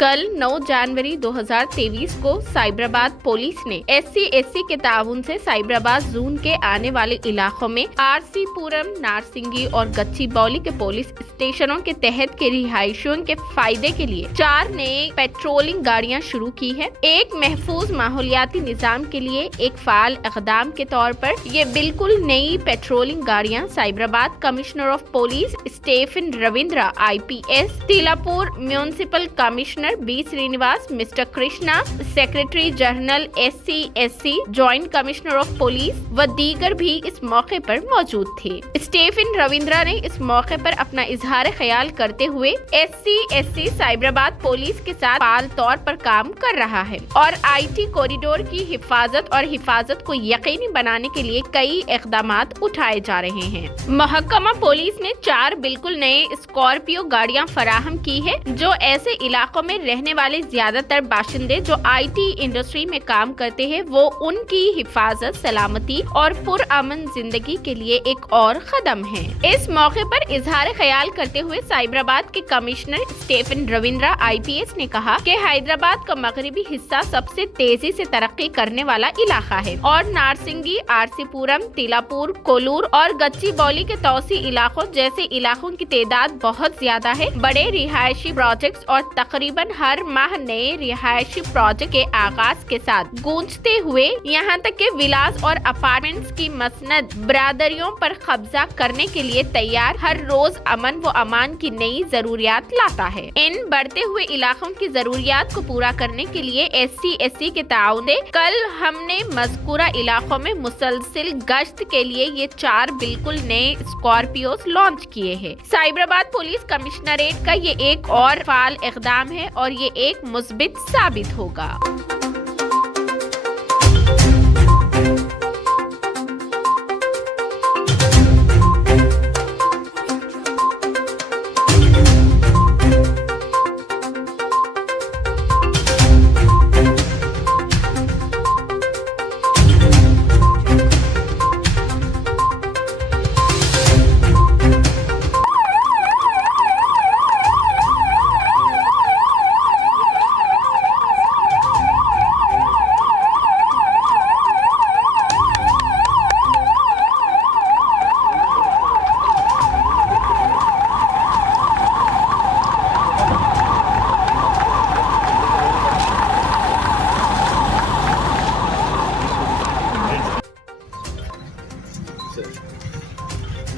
कल 9 जनवरी 2023 को साइबराबाद पुलिस ने SC/SC के ताउन से साइबराबाद जोन के आने वाले इलाकों में आरसीपुरम, नारसिंगी और गच्चीबौली के पुलिस स्टेशनों के तहत के रिहायशियों के फायदे के लिए 4 नए पेट्रोलिंग गाड़ियां शुरू की है। एक महफूज माहौलियाती निजाम के लिए एक फाल इक़दाम के तौर पर ये बिल्कुल नई पेट्रोलिंग गाड़ियां Cyberabad commissioner of police Stephen Ravindra IPS, Tellapur municipal commissioner B Srinivas, mister Krishna secretary general SC/SC, joint commissioner of police व दीगर भी इस मौके पर मौजूद थे। स्टीफन रविंद्रा ने इस मौके पर अपना इजहार ख्याल करते हुए SC/SC साइबराबाद पुलिस के साथ फाल तौर पर काम कर रहा है और IT कॉरिडोर की हिफाजत को यकीनी बनाने के लिए कई इक़दामात उठाए जा रहे हैं। महकमा पुलिस ने 4 बिल्कुल नए स्कॉर्पियो गाड़ियां फराहम की है जो ऐसे इलाकों में रहने वाले ज्यादातर बाशिंदे जो IT इंडस्ट्री में काम करते हैं वो उनकी हिफाजत, सलामती और पुरअमन जिंदगी के लिए एक और कदम है। इस मौके पर इजहार ख्याल करते हुए साइबराबाद के कमिश्नर स्टीफन रविंद्रा IPS ने कहा कि हैदराबाद का मगरबी हिस्सा सबसे तेजी से तरक्की करने वाला इलाका है और नारसिंगी, आरसीपुरम, तिलापुर, कोलूर और गच्चीबौली के तौसी इलाकों जैसे इलाकों की तादाद बहुत ज्यादा है। बड़े रिहायशी प्रोजेक्ट्स और तकरीबन हर माह नए रिहायशी प्रोजेक्ट के आगाज के साथ गूंजते हुए यहाँ तक के विलास और अपार्टमेंट्स की मसनद बरादरियों पर कब्जा करने के लिए तैयार हर रोज अमन व अमान की नई जरूरियात लाता है। इन बढ़ते हुए इलाकों की जरूरियात को पूरा करने के लिए SC/SC के ताउन से कल हमने मज़कूरा इलाकों में मुसलसिल गश्त के लिए ये 4 बिल्कुल नए स्कॉर्पियोस लॉन्च किए हैं। साइबराबाद पुलिस कमिश्नरेट का ये एक और फाल इक़दाम है और ये एक मुस्बित साबित होगा।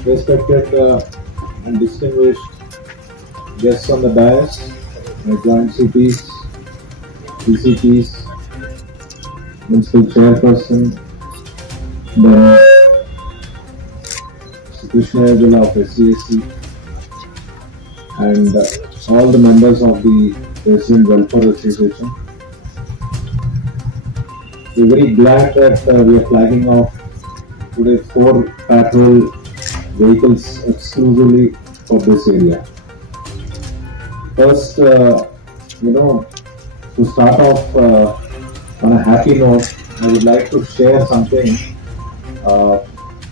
Respected and distinguished guests on the dais, my joint CPs, PCPs, Municipal Chairperson, then Krishna Yadula of SC/SC, and all the members of the Resident Welfare Association. We're very glad that we are flagging off today 4 patrol vehicles exclusively for this area. First, to start off on a happy note, I would like to share something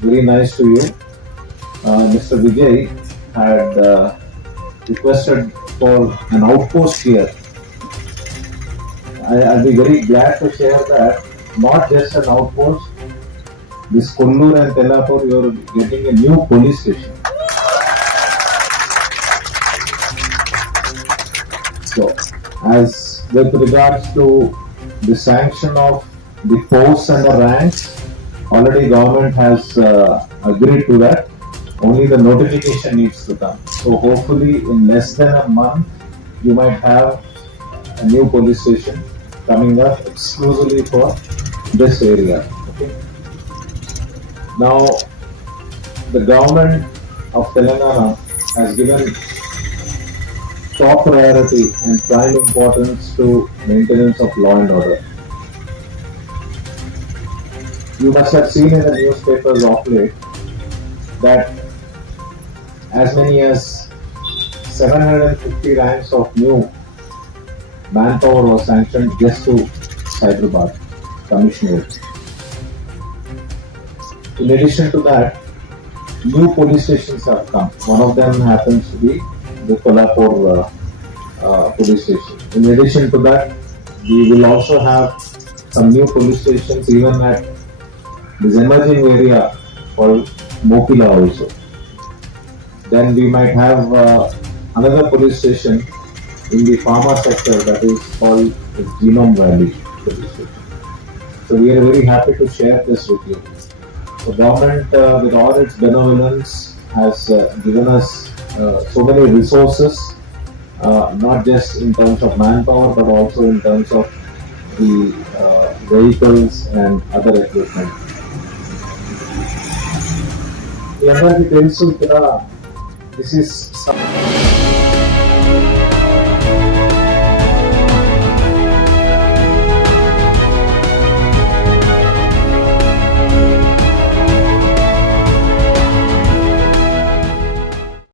very nice to you. Mr. Vijay had requested for an outpost here. I'll be very glad to share that not just an outpost. This Kollur and Tellapur, you're getting a new police station. So, as with regards to the sanction of the posts and the ranks, already government has agreed to that. Only the notification needs to come. So hopefully in less than a month, you might have a new police station coming up exclusively for this area. Okay. Now, the government of Telangana has given top priority and prime importance to maintenance of law and order. You must have seen in the newspapers of late that as many as 750 ranks of new manpower was sanctioned just to Hyderabad Commissionerate. In addition to that, new police stations have come. One of them happens to be the Kolhapur police station. In addition to that, we will also have some new police stations even at this emerging area called Mokila also. Then we might have another police station in the pharma sector that is called the Genome Valley Police Station. So we are very happy to share this with you. The government, with all its benevolence, has given us so many resources, not just in terms of manpower, but also in terms of the vehicles and other equipment. మీ అందరికీ తెలుసు ఇక్కడ this is